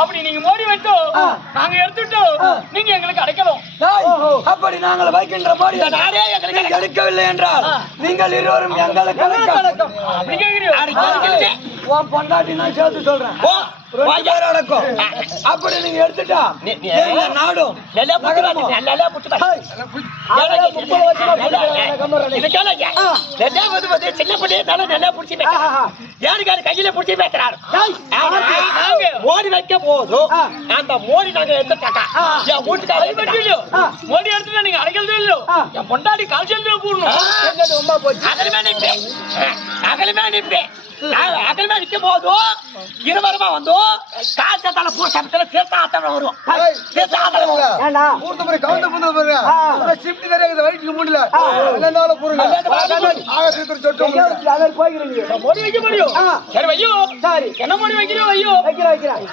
அப்படி நீங்க மோடி ஆ. நாங்க எடுத்துட்டோம். நீங்க எங்களுக்கு அடைக்கணும். அப்படி நாங்கள் வைக்கின்ற மாடி எங்களுக்கு எடுக்கவில்லை என்றால். நீங்கள் இருவரும் எங்களுக்கு. அப்படி. உன் பொண்டாட்டி நான் சேர்த்து சொல்றேன். அடக்கம். அப்படி நீங்க எடுத்துட்டா நாடும் சின்ன பிள்ளை நல்லா நல்லா புடிச்சு பேசுறாரு. ஆஹா. யாருக்காரு கையில புடிச்சு பேசுறாரு டேய், ஆமா, நாங்க மோடி வைக்க போதும். அந்த மோடி நாங்க எடுத்துட்டாக்கா. என் வீட்டுக்காரர் ஆ. மோடி எடுத்துட்டா நீங்க அடைக்கிறது இல்லையோ. என் பொண்டாடி கால் சேர்ந்து போடணும் அகலமே நிப்பேன். அகலமே நிப்பேன். அகலமே நிக்க போதும் இருவருமா வந்தோம் காசு தலை பூ சமத்துல சேர்த்து ஆத்தம் வரும் சேர்த்து ஆத்தம் வரும் ஊர்த்த முறை கவுந்த புந்த பாருங்க ஷிஃப்ட் நிறைய இருக்குது வயிற்றுக்கு முடியல. என்னனால சொட்டு மோடி வைக்க முடியும். சரி வையோ. சரி. என்ன மோடி வைக்கிறோம் ஐயோ வைக்கிறேன் வைக்கிறேன்.